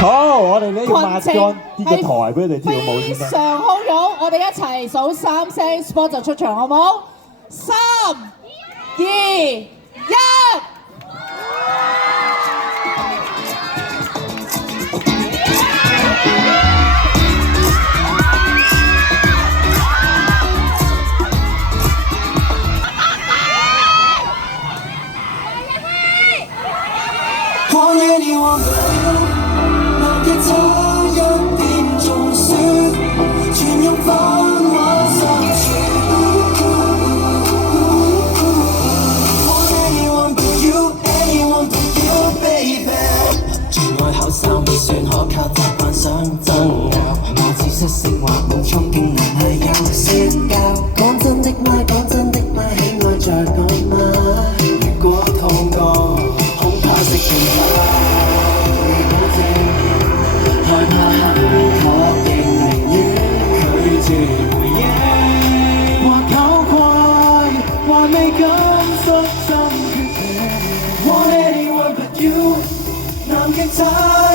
好，我哋呢個抹乾呢個台俾佢哋跳舞先得。非常好勇，我哋一齊數3聲 sport 就出場，好冇？3、2、1。尚未算可靠，習慣想爭拗，貌似出色或冇衝勁，難係有説教。講真的嗎？講真的嗎？喜愛着我嗎？如果痛過，恐怕食盡它。保證害怕很確認，寧願拒絕回應。或搞怪，還未敢率真決定。Want anyone but you。南極差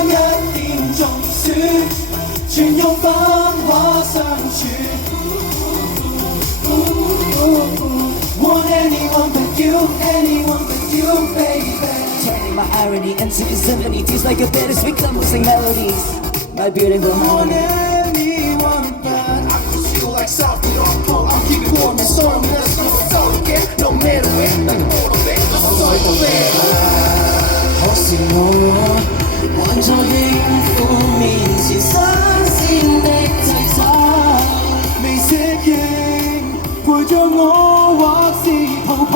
一點中暑，全用繁華相處。Want anyone but you, anyone but you, baby. Turning my irony into a symphony, tastes like a bittersweet composing melodies. My beautiful harmony. Want anyone but I kiss you like South York. I'll keep it warm and storm. Let's go out again, no matter where. Like a mortal man, I'm sorry for that. 可是我還在應付面前新鮮的掣肘，未適應陪着我或是逃跑。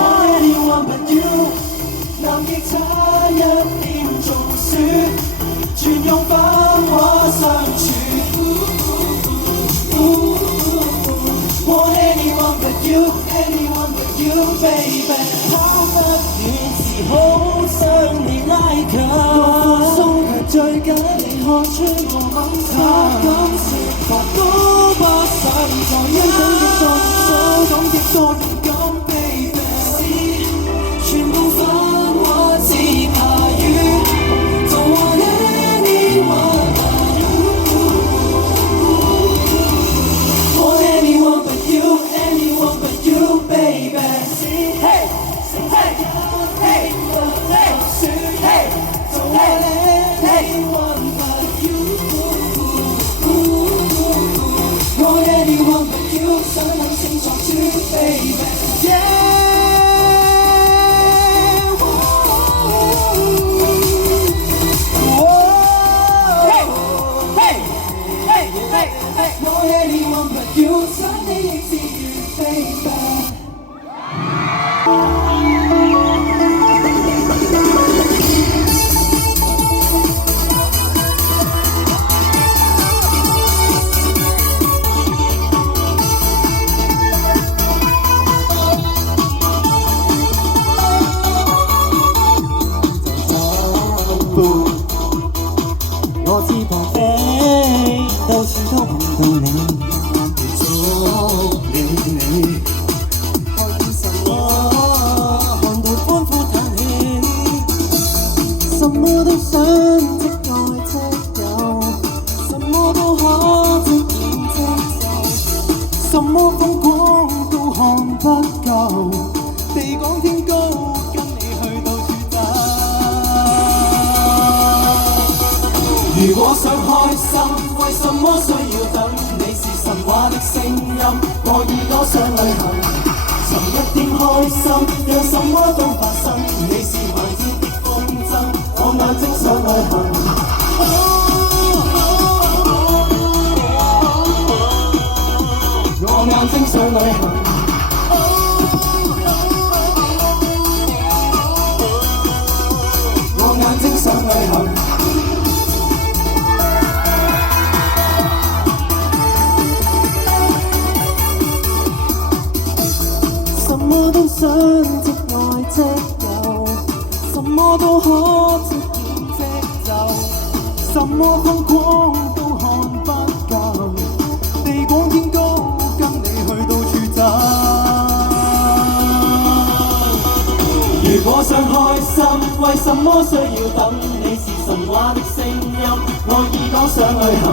Want anyone but you， 南極差一點中暑，全用繁華相處。Want anyone but you, anyone but you, baby。跑得遠時好想你拉近，放鬆卻最緊你看穿我猛插感情，發都不想再因等極多手感極多勇敢 baby。全部繁華只怕雨，就 want anyone but you。Want anyone but you, anyone but you, baby。Hey, hey, hey, hey, hey, don't want anyone but you. Want anyone but you， 想諗清楚處 baby。Yeah。Want anyone but you， 想你亦自願 baby。我翅膀飛，到處都碰到你，望住咗你，看見什麼，看到歡呼嘆氣，什麼都想即愛即有，什麼都可即演即就，什麼風光都看不夠，地廣天高，跟你去到處走。如果想開心，為什麼需要等？你是神話的聲音，我耳朵想旅行，尋一點開心，讓什麼都發生。你是漫天的風箏，我眼睛想旅行。我眼睛想旅行。我眼睛想旅行。什麼都想即愛即有，什麼都可即演即就，什麼風光都看不夠，地廣天高，跟你去到處走。如果想開心，為為什麼需要等？你是神話的聲音，我已講想旅行，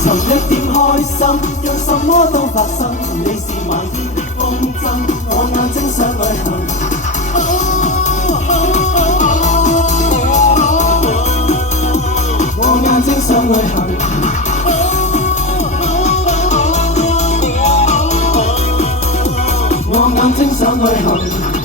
尋一點開心，讓什麼都發生。你是漫天的風箏，我眼睛想旅行。我眼睛想旅行。我眼睛想旅行。